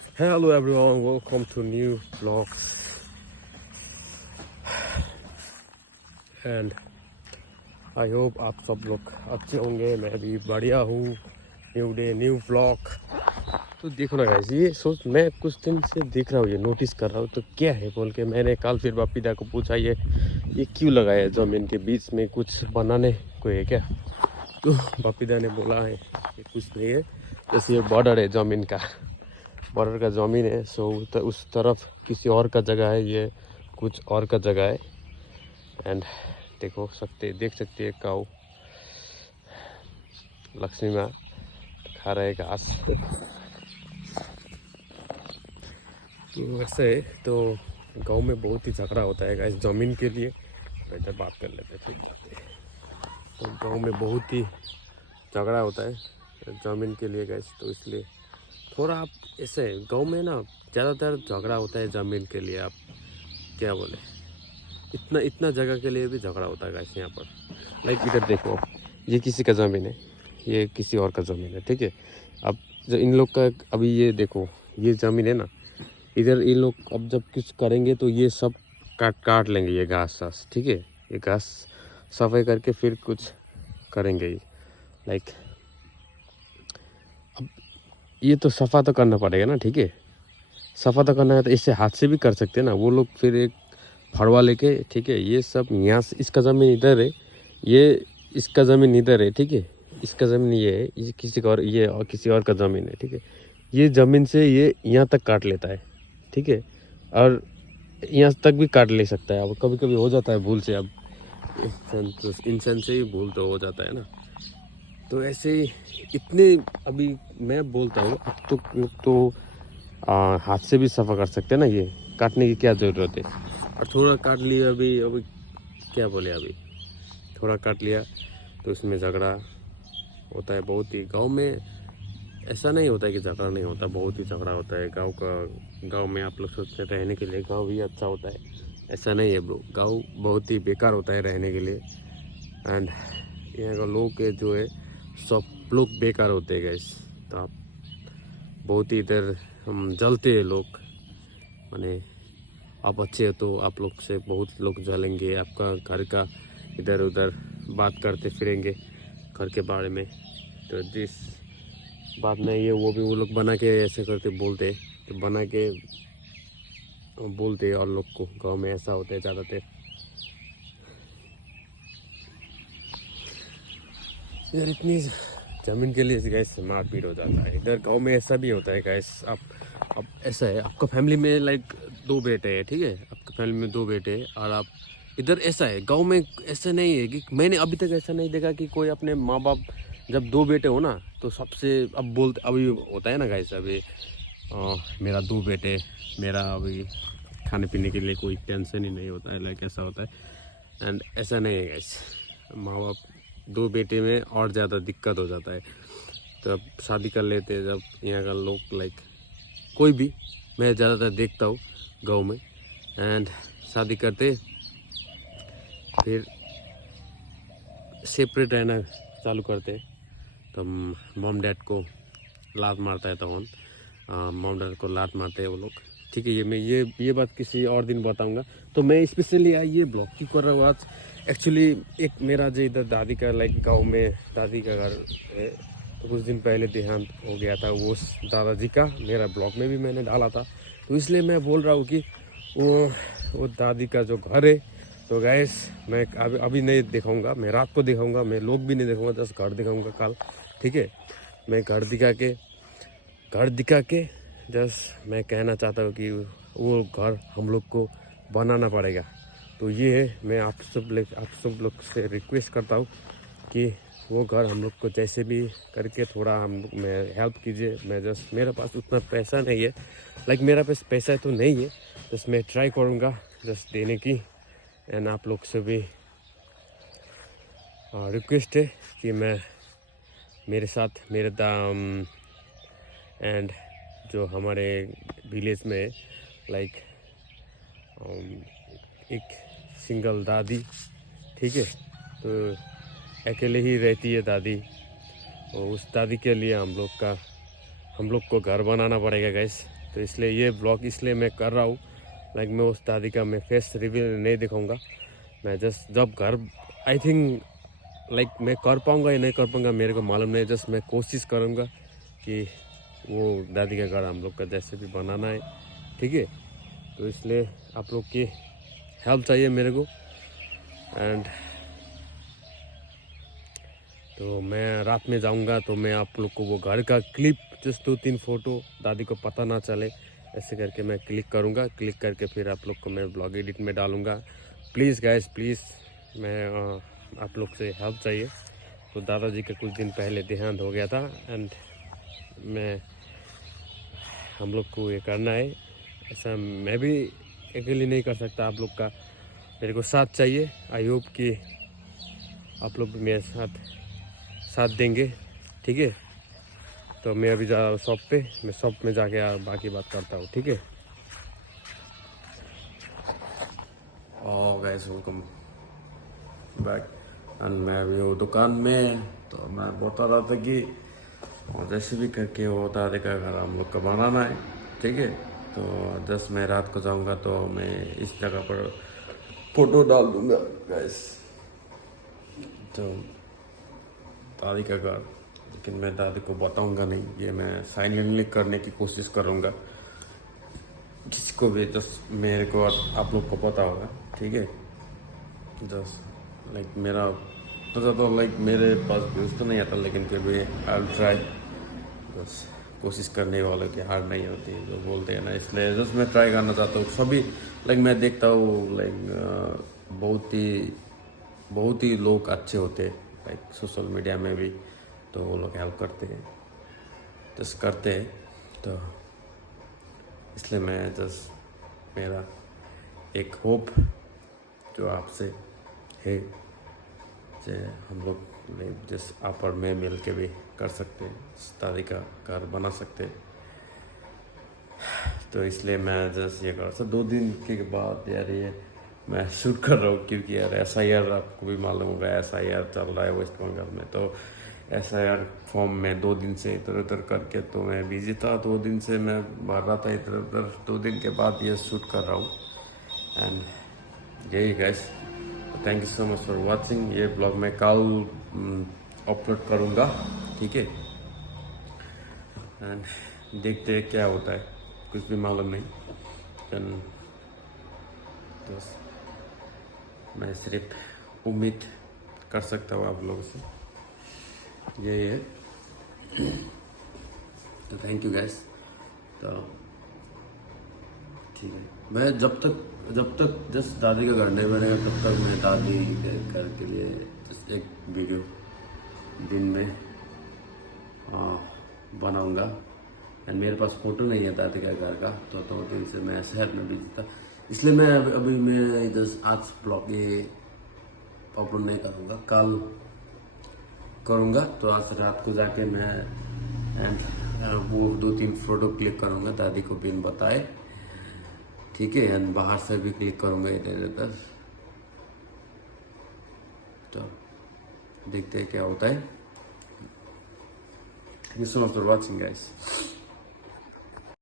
Hello everyone, welcome to new vlogs and I hope आप सब लोग अच्छे होंगे। मैं भी बढ़िया हूँ। New day new vlog. तो देखो ना गाइस, ये सोच मैं कुछ दिन से देख रहा हूँ, ये नोटिस कर रहा हूँ तो क्या है बोल के मैंने कल फिर बापीदा को पूछा ये क्यों लगाया है ज़मीन के बीच में, कुछ बनाने को है क्या? तो बापीदा ने बोला है कि कुछ नहीं है, जैसे ये बॉर्डर है ज़मीन का, बॉर्डर का ज़मीन है। सो उस तरफ किसी और का जगह है, ये कुछ और का जगह है। एंड देख सकते हैं काऊ लक्ष्मी माँ खा रहे घास। वैसे तो गांव में बहुत ही झगड़ा होता है गाइस ज़मीन के लिए। इधर बात कर लेते हैं, ठीक जाते हैं। तो गांव में बहुत ही झगड़ा होता है ज़मीन के लिए गाइस, तो इसलिए थोड़ा आप ऐसे गांव में ना ज़्यादातर झगड़ा होता है ज़मीन के लिए। आप क्या बोले, इतना जगह के लिए भी झगड़ा होता है गाइस यहाँ पर। लाइक इधर देखो, ये किसी का ज़मीन है, ये किसी और का ज़मीन है, ठीक है। अब जो इन लोग का अभी ये देखो, ये ज़मीन है ना, इधर इन लोग अब जब कुछ करेंगे तो ये सब काट लेंगे, ये घास, ठीक है। ये घास सफाई करके फिर कुछ करेंगे। लाइक अब ये तो सफ़ा तो करना पड़ेगा ना, ठीक है। सफ़ा तो करना है तो इससे हाथ से भी कर सकते हैं ना वो लोग, फिर एक फड़वा लेके, ठीक है। ये सब यहाँ से, इसका ज़मीन इधर है, ये इसका ज़मीन इधर है, ठीक है। इसका ज़मीन ये है, ये किसी का और, ये और किसी और का ज़मीन है, ठीक है। ये ज़मीन से ये यहाँ तक काट लेता है, ठीक है, और यहाँ तक भी काट ले सकता है। अब कभी कभी हो जाता है भूल से, अब इंसान से ही भूल तो हो जाता है ना। तो ऐसे ही इतने अभी मैं बोलता हूँ अब तो हाथ से भी सफ़ा कर सकते हैं ना, ये काटने की क्या ज़रूरत है। और थोड़ा काट लिया अभी क्या बोले, अभी थोड़ा काट लिया तो इसमें झगड़ा होता है बहुत ही। गांव में ऐसा नहीं होता है कि झगड़ा नहीं होता, बहुत ही झगड़ा होता है गांव में। आप लोग सोचते हैं रहने के लिए गांव ही अच्छा होता है, ऐसा नहीं है ब्रो। गांव बहुत ही बेकार होता है रहने के लिए। एंड यहाँ का लोग जो है सब लोग बेकार होते हैं गैस। तो आप बहुत ही इधर हम जलते हैं लोग, माने आप अच्छे हो तो आप लोग से बहुत लोग जलेंगे, आपका घर का इधर उधर बात करते फिरेंगे घर के बारे में। तो जिस बात नहीं है वो भी वो लोग बना के ऐसे करते बोलते, तो बना के बोलते और लोग को। गांव में ऐसा होता है ज़्यादातर। इधर इतनी ज़मीन के लिए गैस मारपीट हो जाता है। इधर गांव में ऐसा भी होता है गैस। अब ऐसा है, आपका फैमिली में लाइक 2 बेटे हैं, ठीक है। आपका फैमिली में 2 बेटे हैं और आप इधर ऐसा है। गांव में ऐसा नहीं है कि मैंने अभी तक ऐसा नहीं देखा कि कोई अपने माँ बाप जब 2 बेटे हो ना तो सबसे अब बोलते, अभी होता है ना गैस, अभी मेरा 2 बेटे, मेरा अभी खाने पीने के लिए कोई टेंशन ही नहीं होता है, लाइक ऐसा होता है। एंड ऐसा नहीं है गैस, माँ बाप 2 बेटे में और ज़्यादा दिक्कत हो जाता है। तब शादी कर लेते हैं जब यहाँ का लोग, लाइक कोई भी, मैं ज़्यादातर देखता हूँ गांव में। एंड शादी करते फिर सेपरेट रहना चालू करते, तो मॉम डैड को लात मारता है, तो मॉम डैड को लात मारते हैं वो लोग, ठीक है। ये बात किसी और दिन बताऊंगा। तो मैं स्पेशली ये ब्लॉग क्यों कर रहा हूँ आज, एक्चुअली एक मेरा जो इधर दादी का, लाइक गांव में दादी का घर है, तो कुछ दिन पहले देहांत हो गया था वो दादाजी का। मेरा ब्लॉग में भी मैंने डाला था, तो इसलिए मैं बोल रहा हूँ कि वो दादी का जो घर है, तो गैस मैं अभी नहीं दिखाऊंगा, मैं रात को दिखाऊंगा, मैं लोग भी नहीं दिखाऊंगा, जस्ट घर दिखाऊंगा कल, ठीक है। मैं घर दिखा के जस्ट मैं कहना चाहता हूँ कि वो घर हम लोग को बनाना पड़ेगा। तो ये है, मैं आप सब लोग से रिक्वेस्ट करता हूँ कि वो घर हम लोग को जैसे भी करके थोड़ा हम लोग में हेल्प कीजिए। मैं जस्ट, मेरे पास उतना पैसा नहीं है, लाइक मेरा पास पैसा तो नहीं है, जस्ट मैं ट्राई करूँगा जस्ट देने की। एंड आप लोग से भी रिक्वेस्ट है कि मेरे साथ मेरे दाम एंड जो हमारे विलेज में लाइक एक सिंगल दादी, ठीक है, तो अकेले ही रहती है दादी। और उस दादी के लिए हम लोग को घर बनाना पड़ेगा गैस। तो इसलिए ये ब्लॉग इसलिए मैं कर रहा हूँ, लाइक मैं उस दादी का मैं फेस रिवील नहीं दिखाऊंगा। मैं जस्ट जब घर आई थिंक लाइक मैं कर पाऊँगा या नहीं कर पाऊँगा मेरे को मालूम नहीं, जस्ट मैं कोशिश करूँगा कि वो दादी का घर हम लोग का जैसे भी बनाना है, ठीक है। तो इसलिए आप लोग की हेल्प चाहिए मेरे को। एंड तो मैं रात में जाऊंगा तो मैं आप लोग को वो घर का क्लिप जस्ट 2-3 फ़ोटो दादी को पता ना चले ऐसे करके मैं क्लिक करूंगा। क्लिक करके फिर आप लोग को मैं ब्लॉग एडिट में डालूंगा। प्लीज़ गाइस प्लीज़, मैं आप लोग से हेल्प चाहिए। तो दादाजी का कुछ दिन पहले देहांत हो गया था एंड मैं हम लोग को ये करना है। ऐसा मैं भी अकेले नहीं कर सकता, आप लोग का मेरे को साथ चाहिए। आई होप कि आप लोग भी मेरे साथ देंगे, ठीक है। तो मैं अभी जा रहा हूँ शॉप पे, मैं शॉप में जाके बाकी बात करता हूँ, ठीक है। ओह गाइस वेलकम बैक। एंड मैं अभी वो दुकान में, तो मैं बता रहा था कि जैसे भी करके वो दादी का घर हम लोग का बनाना है, ठीक है। तो जस्ट मैं रात को जाऊँगा तो मैं इस जगह पर फोटो डाल दूँगा गाइस। तो दादी का घर, लेकिन मैं दादी को बताऊंगा नहीं, ये मैं साइलेंटली करने की कोशिश करूंगा। किसी को भी जस्ट मेरे को आप लोग को पता होगा, ठीक है। जस्ट लाइक मेरा पता तो लाइक मेरे पास व्यूज़ तो नहीं आता, लेकिन फिर भी आई विल ट्राई। बस कोशिश करने वालों की हार नहीं होती जो बोलते हैं ना, इसलिए जस्ट मैं ट्राई करना चाहता हूँ। सभी लाइक मैं देखता हूँ लाइक बहुत ही लोग अच्छे होते हैं लाइक सोशल मीडिया में भी, तो वो लोग हेल्प करते हैं, जस्ट करते हैं। तो इसलिए मैं जस्ट मेरा एक होप जो आपसे है जो हम लोग जिस आप और मैं मिल के भी कर सकते हैं, दादी का घर बना सकते हैं। तो इसलिए मैं जस्ट ये कर 2 दिन के बाद यार ये मैं शूट कर रहा हूँ, क्योंकि यार SIR आपको भी मालूम होगा, SIR चल रहा है वेस्ट बंगाल में। तो SIR फॉर्म में 2 दिन से इधर उधर करके तो मैं बिजी था, 2 दिन से मैं भर रहा था इधर उधर, 2 दिन के बाद ये शूट कर रहा हूँ। एंड यही guys, thank you so much for watching. ये ब्लॉग मैं कल अपलोड करूँगा, ठीक है। एंड देखते हैं क्या होता है, कुछ भी मालूम नहीं। एंड तो मैं सिर्फ उम्मीद कर सकता हूँ आप लोगों से, यही है। तो थैंक यू गैस। तो ठीक है, मैं जब तक जस्ट दादी का घर नहीं बनेगा तब तक मैं दादी के घर के लिए जस्ट एक वीडियो दिन में बनाऊंगा। एंड मेरे पास फ़ोटो नहीं है दादी का घर का, तो 2 दिन से मैं शहर में बिजी था, इसलिए मैं अभी मैं जस्ट आज ब्लॉग ये अपलोड नहीं करूँगा, कल करूँगा। तो आज रात को जाके मैं एंड वो 2-3 फ़ोटो क्लिक करूँगा दादी को बिन बताए, ठीक है। एंड बाहर से भी क्लिक करूँगा इधर उधर। तो देखते हैं क्या होता है। Thank you so much for watching guys.